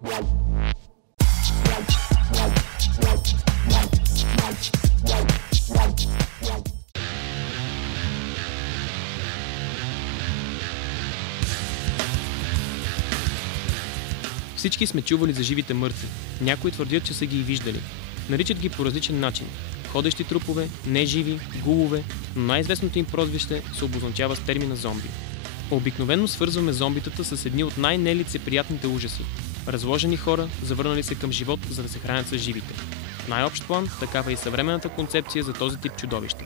Всички сме чували за живите мъртви. Някои твърдят, че са ги и виждали. Наричат ги по различен начин. Ходещи трупове, неживи, гулове, но най-известното им прозвище се обозначава с термина зомби. Обикновено свързваме зомбитата с едни от най-нелицеприятните ужаси. Разложени хора, завърнали се към живот, за да се хранят с живите. В най-общ план, такава е и съвременната концепция за този тип чудовища.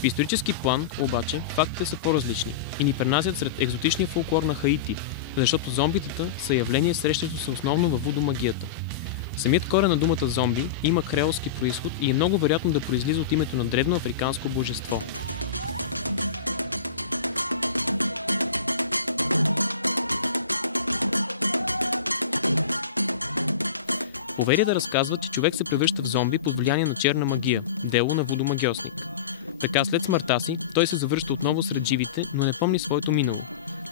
В исторически план, обаче, фактите са по-различни и ни пренасят сред екзотичния фолклор на Хаити, защото зомбитата са явление, срещащо се основно във вудомагията. Самият корен на думата зомби има креолски произход и е много вероятно да произлиза от името на древно африканско божество. Поверията разказват, че човек се превръща в зомби под влияние на черна магия, дело на вудомагьосник. Така след смъртта си, той се завръща отново сред живите, но не помни своето минало.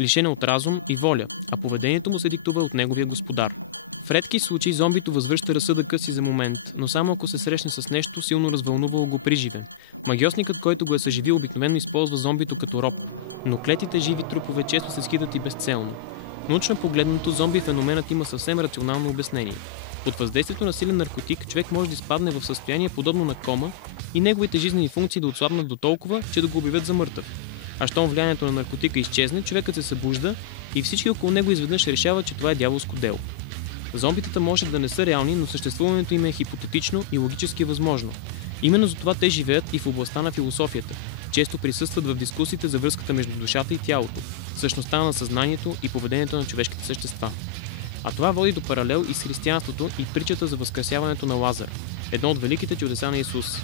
Лишен от разум и воля, а поведението му се диктува от неговия господар. В редки случаи зомбито възвръща разсъдъка си за момент, но само ако се срещне с нещо силно развълнувало го приживе. Магьосникът, който го е съживил, обикновено използва зомбито като роб, но клетите живи трупове често се скидат и безцелно. Научно погледнато, зомби феноменът има съвсем рационално обяснение. Под въздействието на силен наркотик, човек може да изпадне в състояние подобно на кома и неговите жизнени функции да отслабнат до толкова, че да го обявят за мъртъв. А щом влиянието на наркотика изчезне, човекът се събужда и всички около него изведнъж решават, че това е дяволско дело. Зомбитата може да не са реални, но съществуването им е хипотетично и логически възможно. Именно затова те живеят и в областта на философията. Често присъстват в дискусиите за връзката между душата и тялото, същността на съзнанието и поведението на човешките същества. А това води до паралел и с християнството и притчата за възкресяването на Лазар, едно от великите чудеса на Исус.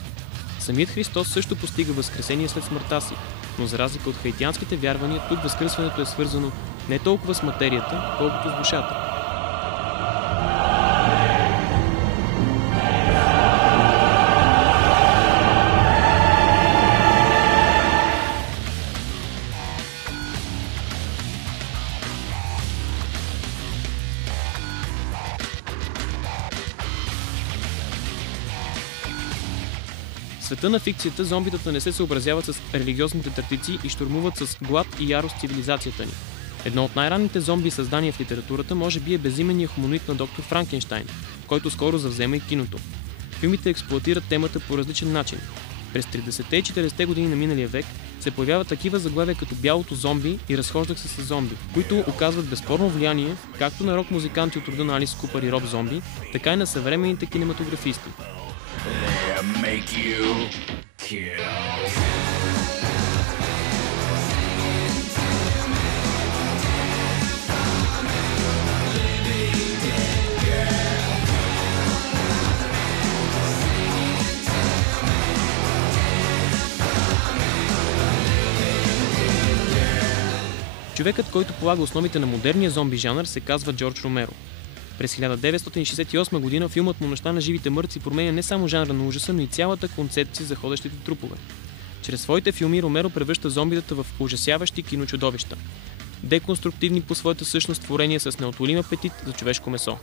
Самият Христос също постига възкресение след смъртта си, но за разлика от хаитянските вярвания, тук възкръсването е свързано не толкова с материята, колкото с душата. В света на фикцията зомбитата не се съобразяват с религиозните традиции и щурмуват с глад и ярост цивилизацията ни. Едно от най-ранните зомби създания в литературата може би е безименният хуманоид на доктор Франкенщайн, който скоро завзема и киното. Филмите експлоатират темата по различен начин. През 30-те и 40-те години на миналия век се появяват такива заглавия като Бялото зомби и Разхождах се с зомби, които оказват безспорно влияние както на рок-музиканти от рода на Алис Купър и Роб Зомби, така и на съвременните кинематографисти. Make you kill. Човекът, който полага основите на модерния зомби жанр, се казва Джордж Ромеро. През 1968 година филмът му Нощта на живите мъртви променя не само жанра на ужаса, но и цялата концепция за ходещите трупове. Чрез своите филми Ромеро превръща зомбитата в ужасяващи киночудовища. Деконструктивни по своята същност творения с неотолим апетит за човешко месо.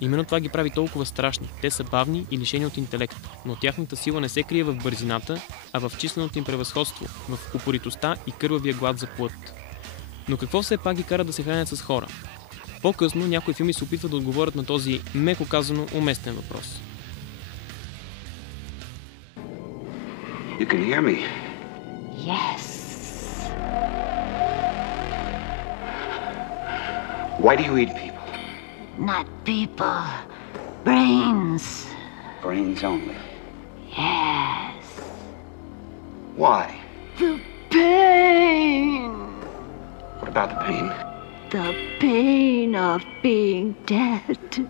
Именно това ги прави толкова страшни. Те са бавни и лишени от интелект, но тяхната сила не се крие в бързината, а в численото им превъзходство, в упоритостта и кървавия глад за плът. Но какво все пак ги кара да се хранят с хора? По-късно някои филми се опитват да отговорят на този, меко казано, уместен въпрос. You can hear me. Yes. Why do you eat people? Not people. Brains. Brains only. Yes. Why? The pain. What about the pain? The pain of being dead. It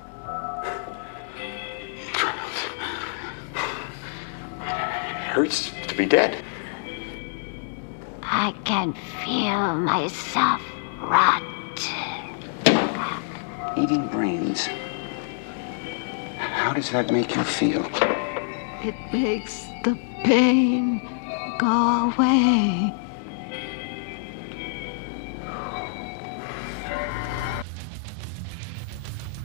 hurts to be dead. I can feel myself rot. eating brains. How does that make you feel? It makes the pain go away.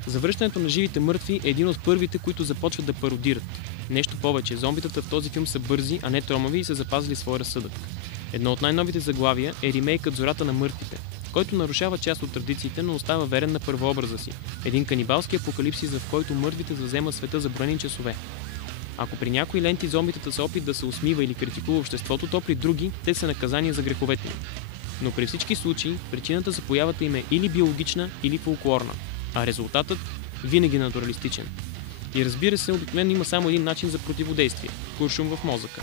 Завръщането на живите мъртви е един от първите, които започват да пародират. Нещо повече, зомбитата в този филм са бързи, а не тромави и са запазили своя разсъдък. Едно от най-новите заглавия е ремейкът Зората на мъртвите, който нарушава част от традициите, но остава верен на първообраза си. Един канибалски апокалипсис, в който мъртвите завземат света за броени часове. Ако при някои ленти зомбитата са опит да се усмива или критикува обществото, то при други те са наказания за греховете им. Но при всички случаи причината за появата им е или биологична, или фолклорна, а резултатът винаги натуралистичен. И разбира се, обикновено има само един начин за противодействие – куршум в мозъка.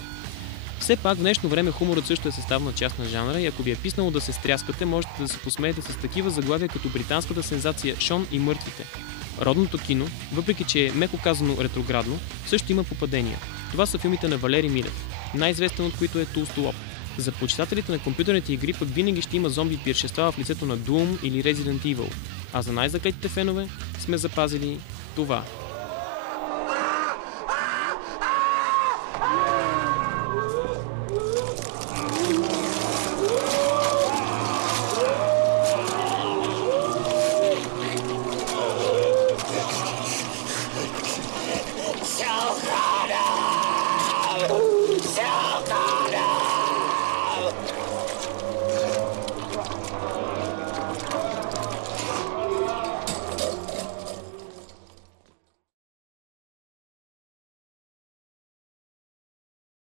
Все пак в днешно време хуморът също е съставна част на жанра и ако ви е писнало да се стряскате, можете да се посмеете с такива заглавия като британската сензация Шон и мъртвите. Родното кино, въпреки че е меко казано ретроградно, също има попадения. Това са филмите на Валери Милев, най-известен от които е Толстолоб. За почитателите на компютърните игри пък винаги ще има зомби пиршества в лицето на Doom или Resident Evil, а за най-заклетите фенове сме запазили това.